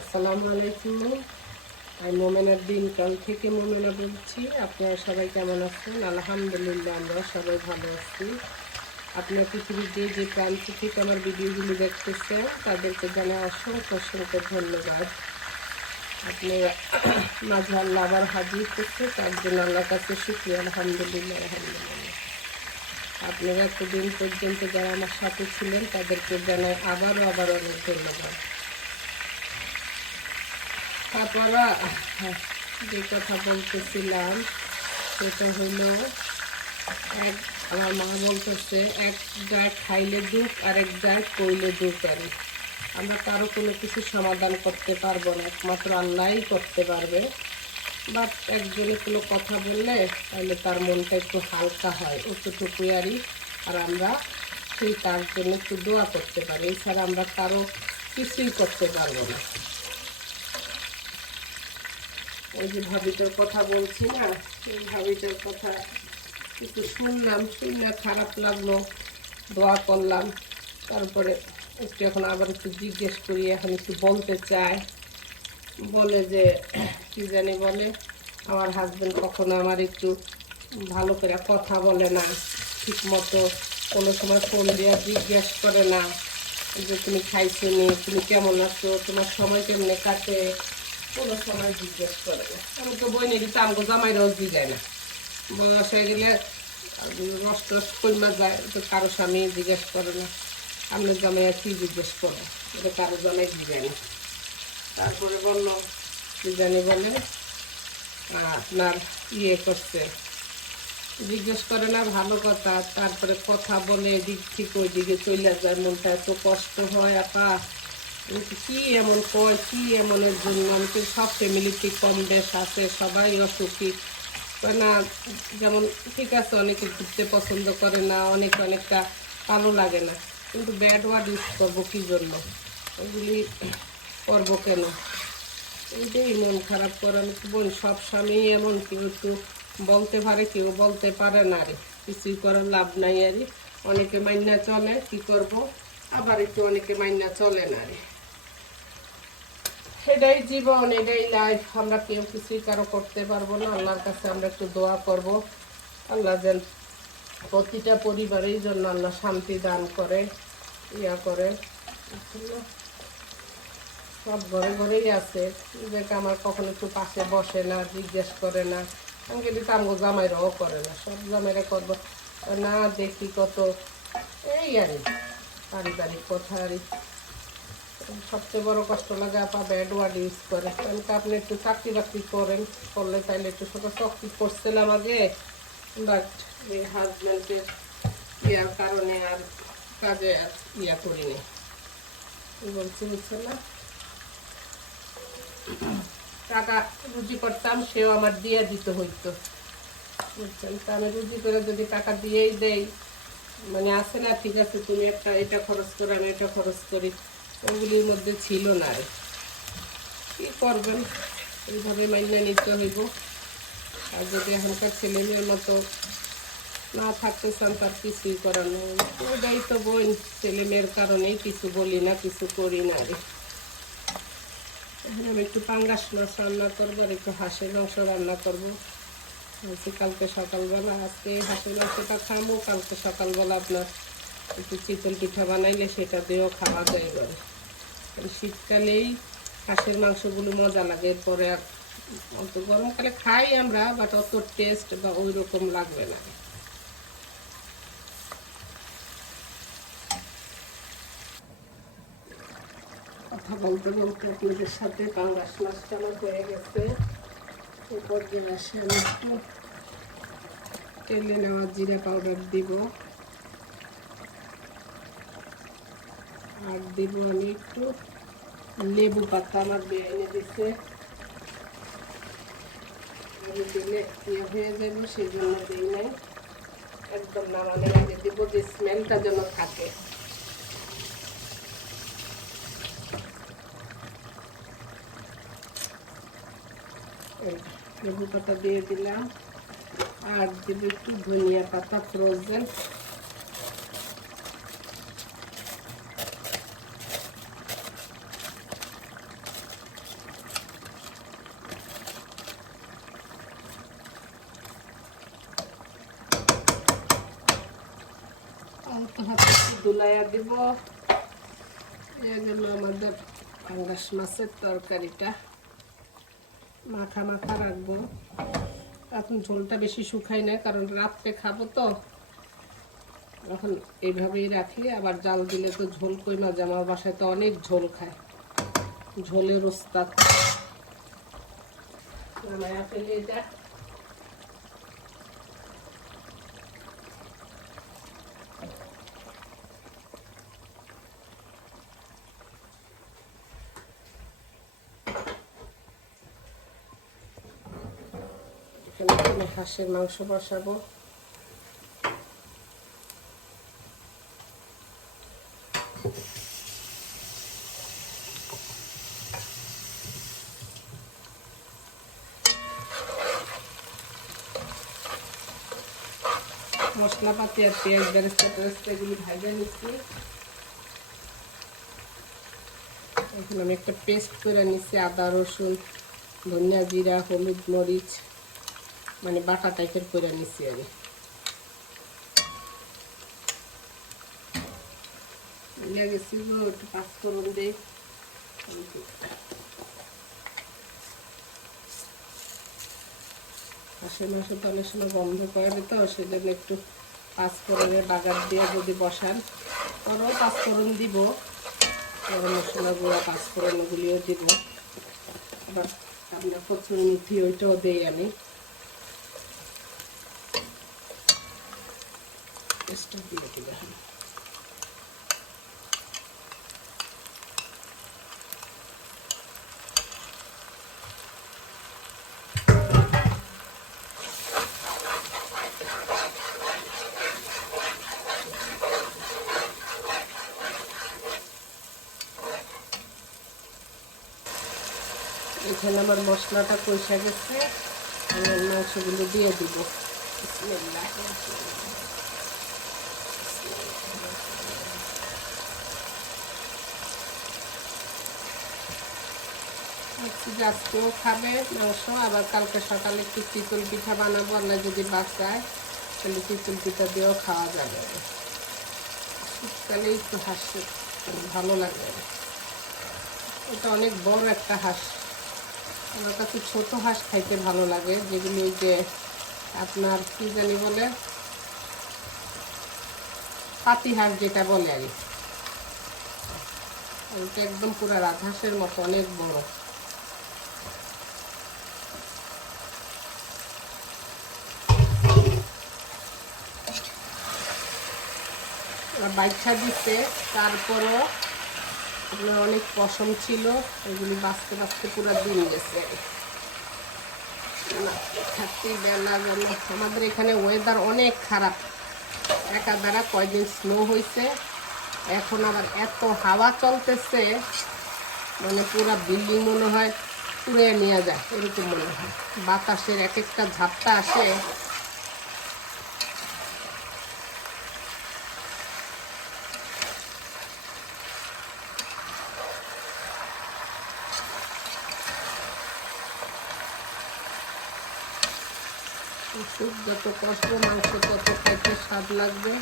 আসসালামু আলাইকুম। আমি মোমেনার দিনকাল থেকে মোমেনা বলছি। আপনারা সবাই কেমন আছেন? আলহামদুলিল্লাহ, আমরা সবাই ভালো আছি। আপনার পৃথিবীর যে যে প্রান্ত থেকে আমার ভিডিওগুলো দেখতেছেন, তাদেরকে জানাই অসংখ্য অসংখ্য ধন্যবাদ। আপনারা মাঝে আল্লাহ আবার হাজির করছে, তার জন্য আল্লাহর কাছে শুক্রিয়া, আলহামদুলিল্লাহ আলহামদুলিল্লাহ। আপনারা এতদিন পর্যন্ত যারা আমার সাথে ছিলেন, তাদেরকে জানাই আবারও আবার অনেক ধন্যবাদ। তারপরে যে কথা বলতেছিলাম, সেটা হলো, এক, আমার মা বলতেছে, এক গায়ে খাইলে দুঃখ আর এক গায়ে কইলে দুঃখ আরে আমরা কারও কোনো কিছু সমাধান করতে পারব না, একমাত্র আল্লাহই করতে পারবে। বাট একজনে কোনো কথা বললে, তাহলে তার মনটা একটু হালকা হয়, অতটুকুই আরই আর আমরা সেই তার জন্য একটু দোয়া করতে পারি। এছাড়া আমরা কারও কিছুই করতে পারব না। ওই যে ভাবিটার কথা বলছি না, সেই ভাবিটার কথা একটু শুনলাম, শুনে খারাপ লাগল, দোয়া করলাম। তারপরে একটু এখন আবার একটু জিজ্ঞেস করি, এখন একটু বলতে চায় বলে যে, কি জানি বলে, আমার হাজবেন্ড কখনো আমার একটু ভালো করে কথা বলে না ঠিক মতো কোনো সময় ফোন দেওয়া জিজ্ঞেস করে না, যে, তুমি খাইছো নি? তুমি কেমন আছো? তোমার সময় কেমনে কাটে? কোনো সময় জিজ্ঞেস করে না। আমি তো বই না। বয়স হয়ে গেলে কইমা যায় কারও স্বামী জিজ্ঞেস করে না। জিজ্ঞেস এটা কারও না। তারপরে বলল, কি জানি বলে আপনার ইয়ে করছে। জিজ্ঞেস করে না, ভালো কথা। তারপরে কথা বলে এদিক থেকে ওইদিকে চলে যায়। মনটা এত কষ্ট হয়, আপা। কি এমন কয় কি এমনের জন্য? আমি তো সব ফ্যামিলিতে কম বেশ আছে, সবাই অসুখী। না, যেমন ঠিক আছে, অনেকে ঘুরতে পছন্দ করে না, অনেক অনেকটা ভালো লাগে না, কিন্তু ব্যাড ওয়ার্ড ইউজ করব কী জন্য? ওগুলি করব কেন? এইটাই মন খারাপ করে, আমি বলি, সব স্বামী এমন, কেউ একটু বলতে পারে, কেউ বলতে পারে না রে, কিছুই করার লাভ নাই আরে। অনেকে মাইনা চলে, কি করব? আবার একটু অনেকে মাইনা চলে না রে। এটাই জীবন, এটাই লাইফ আমরা কেউ কিছুই কারও করতে পারব না। আল্লাহর কাছে আমরা একটু দোয়া করব। আল্লাহ যেন প্রতিটা পরিবারের জন্য আল্লাহ শান্তি দান করে, ইয়া করে? সব ঘরে ঘরেই আছে। যে আমার কখনো একটু পাশে বসে না, জিজ্ঞেস করে না। আমি কিন্তু আমগো জামাইরাও করে না। সব জামাইরা করব। না, দেখি কত। এই আরে পারিবারিক কথা আরই সবচেয়ে বড় কষ্ট লাগে আপা ব্যাড ওয়ার্ড ইউজ করে। কারণ আপনি একটু চাকরি বাকরি করেন, করলে তাইলে একটু ছোটো চাকরি করছিলাম আগে বাট হাজব্যান্ডের ইয়ার কারণে আর কাজে আর ইয়া করিনি। বলছি বুঝছ না? টাকা রুজি করতাম, সেও আমার দিয়ে দিতে হইতো। বুঝছেন? তা আমি রুজি করে যদি টাকা দিয়েই দেই মানে আসে না, ঠিক আছে, তুমি একটা এটা খরচ করো, আমি এটা খরচ করি। ওগুলির মধ্যে ছিল না আর। কি করবেন? এইভাবে মাইনে নিতে হইব। আর যদি এখনকার ছেলে মেয়ের মতো না থাকতে চান, তার কিছুই করার নেই। ওইটাই তো বোন ছেলে মেয়ের কারণেই কিছু বলি না, কিছু করি না রে এখন আমি একটু পাঙ্গাস মাছ রান্না করব আর একটু হাঁসের মাংস রান্না করব। বলছি, কালকে সকালবেলা আজকে হাঁসের মাংসটা খাব কালকে সকালবেলা আপনার একটু চিতল পিঠা বানাইলে সেটা দিয়েও খাওয়া যায় এবারে শীতকালেই হাঁসের মাংসগুলো মজা লাগে, এরপরে আর অত গরমকালে খাই আমরা বাট অত টেস্ট বা ওই রকম লাগবে না। কথা বলতে বলতে আপনাদের সাথে পাঙ্গাস মাছটা হয়ে গেছে। এরপর গ্যাসে আমি একটু তেলে নেওয়া জিরা পাউডার দিব। আর দিব আমি একটু লেবু পাতা, আমার দিছে। আমি দিলে ইয়ে একদম দিব থাকে। লেবু পাতা দিয়ে দিলাম। আর দিব একটু ধনিয়া পাতা ফ্রোজেন চুলাইয়া দিব। এই জন্য আমাদের পাঙ্গাস মাছের তরকারিটা। মাখা মাখা রাখব। এখন ঝোলটা বেশি শুকাই না কারণ রাত্রে খাব তো। এখন এইভাবেই রাখি, আবার জাল দিলে তো ঝোল কই মাছ আমার বাসায় তো অনেক ঝোল খায়। ঝোলের ওস্তাদ। ফেলে এটা এখানে হাঁসের মাংস বসাবো। মশলাপাতি আর পেঁয়াজ বেরেস্তা টেরেস্তা এগুলি ভাজা নিচ্ছি। এখন আমি একটা পেস্ট করে নিচ্ছি, আদা, রসুন, ধনিয়া জিরা, হলুদ, মরিচ। মানে বাটা টাইপের করে নিচ্ছি আমি। একটু দিই হাঁসের মাংস তো অনেক সময় বন্ধ করে তো, সেজন্য একটু পাঁচফোড়নের বাগার দিয়ে যদি বসান আরও পাঁচফোড়ন দিব। গরম মশলা গুঁড়া পাঁচফোড়নগুলিও দিব। আবার আপনার প্রচুর মুথি ওইটাও দিই আমি। পেস্টটা দিয়ে দিলে হবে এখানে আমার মশলাটা কষা গেছে আমি মাংসগুলো দিয়ে দিব বিসমিল্লাহ। ভাবছি খাবে মাংস আবার কালকে সকালে একটু চিতল পিঠা বানাবো, আল্লাহ যদি বাঁচায়, তাহলে চিতল পিঠা দিয়েও খাওয়া যাবে। শীতকালে একটু হাসি ভালো লাগে। এটা অনেক বড় একটা হাঁস। আমার কাছে ছোট হাঁস খাইতে ভালো লাগে, যেগুলি ওই যে আপনার কি জানি বলে, পাতি হাঁস যেটা বলে আর কি। ওইটা একদম পুরো রাজহাঁসের মতো, অনেক বড়। বাইচ্ছা দিচ্ছে তারপরও আপনার অনেক পশম ছিল, এগুলি বাঁচতে বাঁচতে পুরো দিন গেছে। থাকতে বেলা যেন আমাদের এখানে ওয়েদার অনেক খারাপ। একা দ্বারা কয়দিন স্নো হয়েছে এখন আবার এত হাওয়া চলতেছে মানে পুরা বিল্ডিং মনে হয় পুড়ে নিয়ে যায়, এরকম মনে হয়। বাতাসের এক একটা ঝাপটা আসে ওষুধ, যত কষ্ট মাংস, তত খাইতে স্বাদ লাগবে।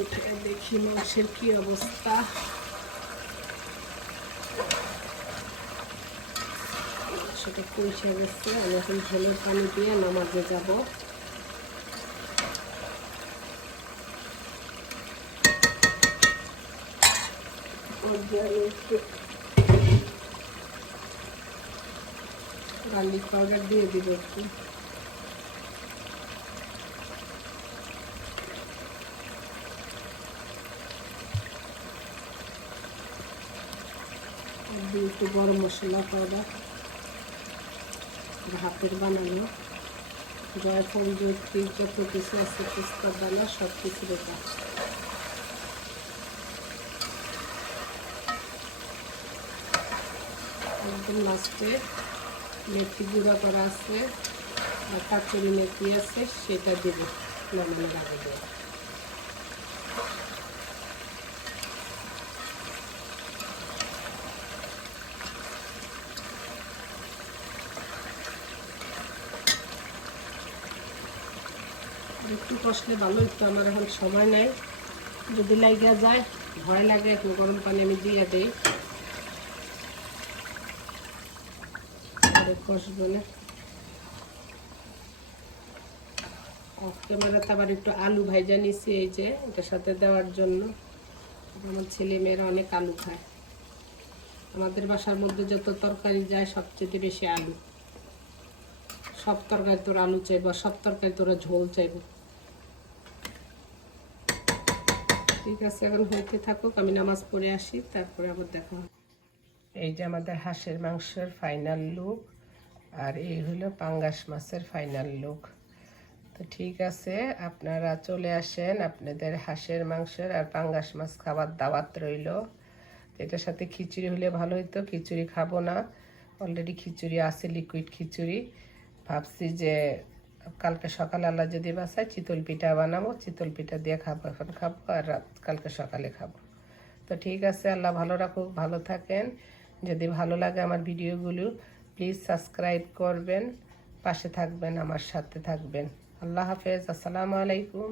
উঠে দেখি মাংসের কি অবস্থা। সেটা গেছে। আমি এখন ঝোলের পানি দিয়ে নামাজে যাব। গার্লিক পাউডার দিয়ে দিব একটু। একটু গরম মশলা পাউডার হাতের বানানো। জয়ফল জয়ত্রী যত কিছু আছে, পিস্তা, দানা সব কিছু রেখা একদম লাস্টে মেথি গুঁড়া করা আছে আর কাচুরি মেথি আছে, সেটা দেব নামানোর আগে দেবো একটু কষলে ভালো একটু আমার এখন সময় নেই। যদি লাগিয়া যায়, ভয় লাগে, একটু গরম পানি আমি দিয়ে দিই। কষবো না অফ আবার একটু আলু ভাইজা নিছি, এই যে এটার সাথে দেওয়ার জন্য। আমার ছেলে মেয়েরা অনেক আলু খায়। আমাদের বাসার মধ্যে যত তরকারি যায়, সবচেয়ে বেশি আলু। সব তরকারি তোর আলু চাইব, সব তরকারি তোরা ঝোল চাইব। ঠিক আছে, এখন হইতে থাকুক, আমি নামাজ পড়ে আসি, তারপরে আবার দেখা এই যে আমাদের হাঁসের মাংসের ফাইনাল লুক আর এই হলো পাঙ্গাস মাছের ফাইনাল লুক তো ঠিক আছে, আপনারা চলে আসেন আপনাদের হাঁসের মাংসের আর পাঙ্গাস মাছ খাবার দাওয়াত রইল। এটার সাথে খিচুড়ি হলে ভালো হতো খিচুড়ি খাব না। অলরেডি খিচুড়ি আছে লিকুইড খিচুড়ি। ভাবছি যে কালকে সকালে আল্লাহ যদি বাসায় চিতল পিঠা বানাবো, চিতল পিঠা দিয়ে খাব, এখন খাব আর রাত কালকে সকালে খাব। তো ঠিক আছে, আল্লাহ ভালো রাখুক, ভালো থাকেন। যদি ভালো লাগে আমার ভিডিওগুলো প্লিজ সাবস্ক্রাইব করবেন পাশে থাকবেন আমার সাথে থাকবেন। আল্লাহ হাফেজ আসসালামু আলাইকুম।